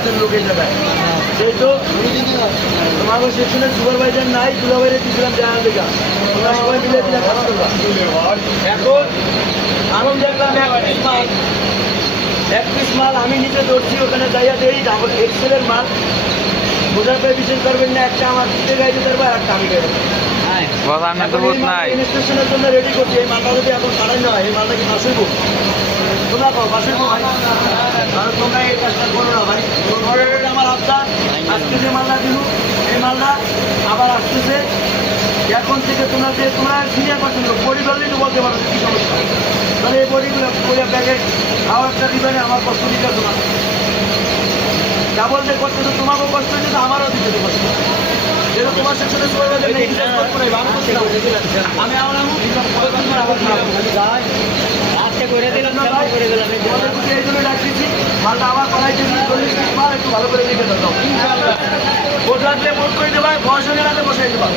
রাখছেন লোকের জায়গায়, যেহেতু তোমার সেকশনের সুপারভাইজার নাই, দুলাভাইরে দিয়েছিলাম জানার লেখা, তোমরা সবাই মিলে দিলে কাজ করবা। এখন আমি দেখলাম এক পিস মাল আমি নিজে ধরছি, ওখানে যাইয়া দেই ডাবল এক্সেলের মাল, বোঝার পরে বিশ্বাস করবেন না, একটা আমার দিতে গাইতে পারবো আর একটা আমি গাইতে স্টেশনের জন্য রেডি করছি। এই মালটা যদি এখন ছাড়াই না হয়, এই মালটা কি বাসইব? তোমরা কো বাসইব ভাই? কারণ তোমরা এই কাজটা করো না ভাই। আমার আবদার, আজকে যে মালটা দিল এই মালটা আবার আসতেছে, এখন থেকে তোমরা যে তোমরা সিনিয়র পাচ্ছেন বডি ধরলেই তো বলতে পারো কি সমস্যা। তাহলে এই বডিগুলো করে প্যাকেট খাওয়ারটা দিবেন, আমার কষ্ট দিতে তোমার যা বলতে করতে তো তোমাকেও কষ্ট হচ্ছে, আমারও দিতে তো কষ্ট। যেটা তোমার সেকশনে আমি এই জন্য ডাকতেছি, মালটা আবার করাইছি 40 পিস মাল, একটু ভালো করে লিখে দাও। বোঝ লাগলে বোধ করে দেবা, বয়স হয়ে গেলে বসাই দেবা।